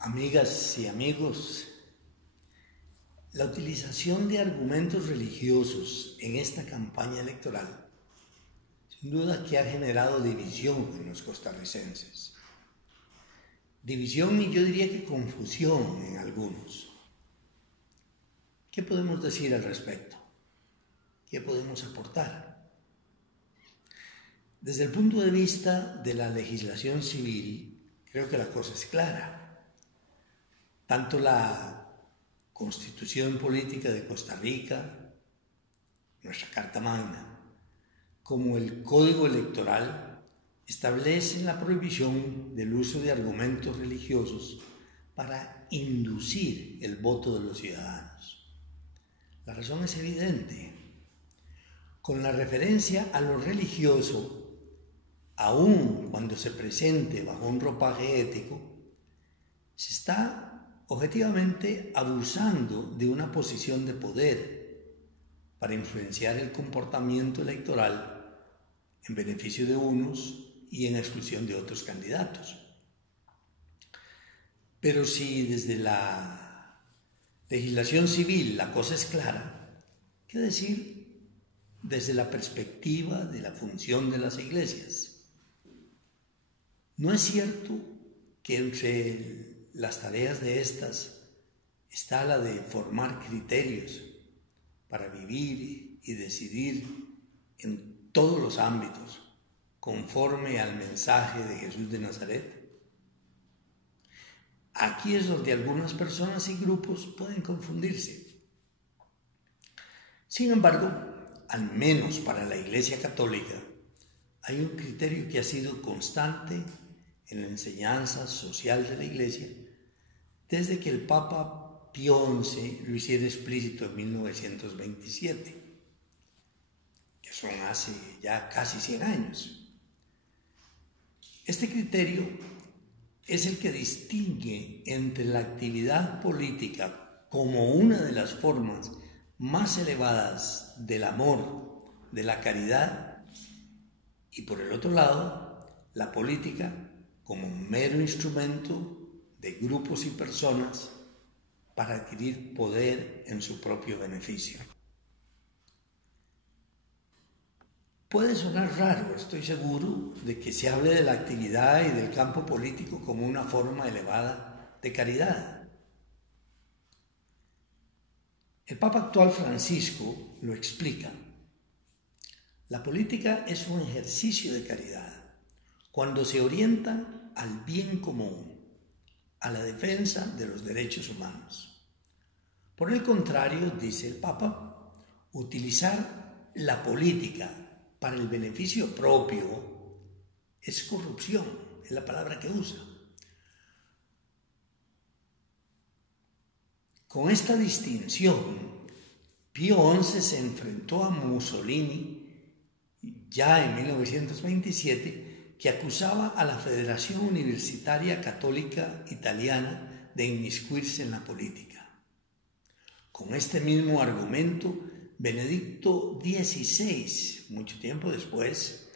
Amigas y amigos, la utilización de argumentos religiosos en esta campaña electoral sin duda que ha generado división en los costarricenses. División y yo diría que confusión en algunos. ¿Qué podemos decir al respecto? ¿Qué podemos aportar? Desde el punto de vista de la legislación civil, creo que la cosa es clara. Tanto la Constitución Política de Costa Rica, nuestra Carta Magna, como el Código Electoral establecen la prohibición del uso de argumentos religiosos para inducir el voto de los ciudadanos. La razón es evidente. Con la referencia a lo religioso, aun cuando se presente bajo un ropaje ético, se está objetivamente abusando de una posición de poder para influenciar el comportamiento electoral en beneficio de unos y en exclusión de otros candidatos. Pero si desde la legislación civil la cosa es clara, ¿qué decir desde la perspectiva de la función de las iglesias? ¿No es cierto que entre las tareas de estas está la de formar criterios para vivir y decidir en todos los ámbitos conforme al mensaje de Jesús de Nazaret? Aquí es donde algunas personas y grupos pueden confundirse. Sin embargo, al menos para la Iglesia Católica, hay un criterio que ha sido constante en la enseñanza social de la Iglesia desde que el Papa Pío XI lo hiciera explícito en 1927, que son hace ya casi 100 años. Este criterio es el que distingue entre la actividad política como una de las formas más elevadas del amor, de la caridad, y por el otro lado, la política como un mero instrumento de grupos y personas para adquirir poder en su propio beneficio. Puede sonar raro, estoy seguro, de que se hable de la actividad y del campo político como una forma elevada de caridad. El Papa actual Francisco lo explica. La política es un ejercicio de caridad cuando se orienta al bien común, a la defensa de los derechos humanos. Por el contrario, dice el Papa, utilizar la política para el beneficio propio es corrupción, es la palabra que usa. Con esta distinción, Pío XI se enfrentó a Mussolini ya en 1927, que acusaba a la Federación Universitaria Católica Italiana de inmiscuirse en la política. Con este mismo argumento, Benedicto XVI, mucho tiempo después,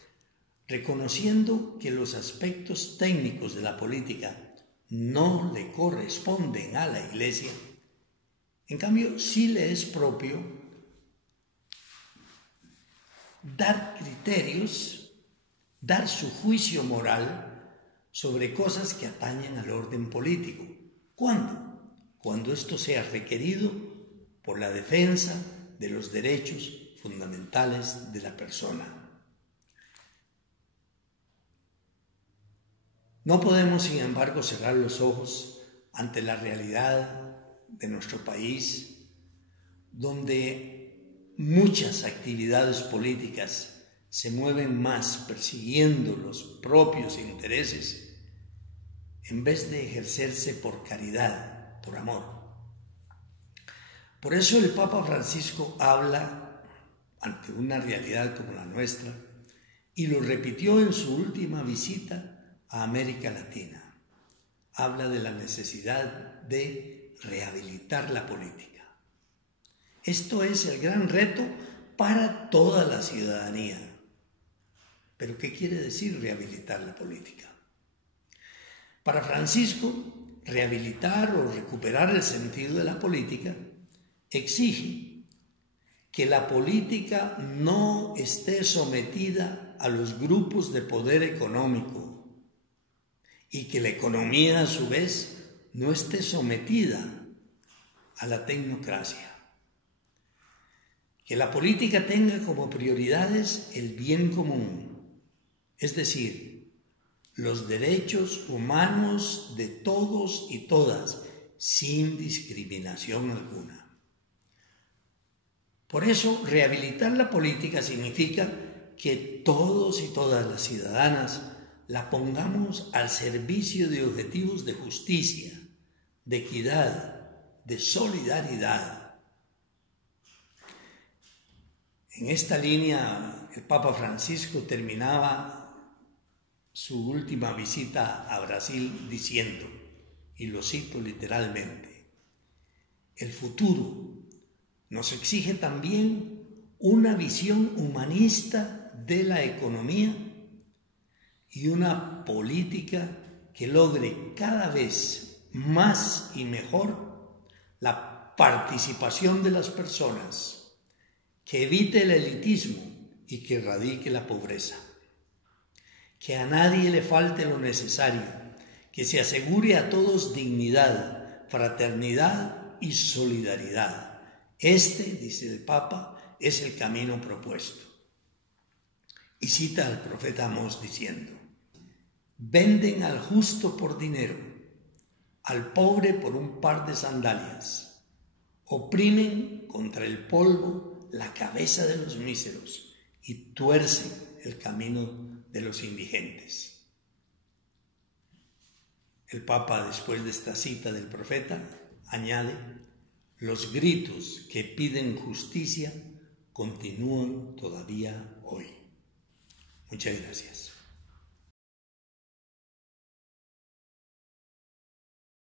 reconociendo que los aspectos técnicos de la política no le corresponden a la Iglesia, en cambio sí le es propio dar criterios, dar su juicio moral sobre cosas que atañen al orden político. ¿Cuándo? Cuando esto sea requerido por la defensa de los derechos fundamentales de la persona. No podemos, sin embargo, cerrar los ojos ante la realidad de nuestro país, donde muchas actividades políticas se mueven más persiguiendo los propios intereses en vez de ejercerse por caridad, por amor. Por eso el Papa Francisco habla ante una realidad como la nuestra y lo repitió en su última visita a América Latina. Habla de la necesidad de rehabilitar la política. Esto es el gran reto para toda la ciudadanía. ¿Pero qué quiere decir rehabilitar la política? Para Francisco, rehabilitar o recuperar el sentido de la política exige que la política no esté sometida a los grupos de poder económico y que la economía, a su vez, no esté sometida a la tecnocracia. Que la política tenga como prioridades el bien común, es decir, los derechos humanos de todos y todas, sin discriminación alguna. Por eso, rehabilitar la política significa que todos y todas las ciudadanas la pongamos al servicio de objetivos de justicia, de equidad, de solidaridad. En esta línea, el Papa Francisco terminaba su última visita a Brasil diciendo, y lo cito literalmente, el futuro nos exige también una visión humanista de la economía y una política que logre cada vez más y mejor la participación de las personas, que evite el elitismo y que erradique la pobreza. Que a nadie le falte lo necesario, que se asegure a todos dignidad, fraternidad y solidaridad. Este, dice el Papa, es el camino propuesto. Y cita al profeta Amós diciendo, venden al justo por dinero, al pobre por un par de sandalias, oprimen contra el polvo la cabeza de los míseros y tuercen el camino de los indigentes. El Papa, después de esta cita del profeta, añade, los gritos que piden justicia continúan todavía hoy. Muchas gracias.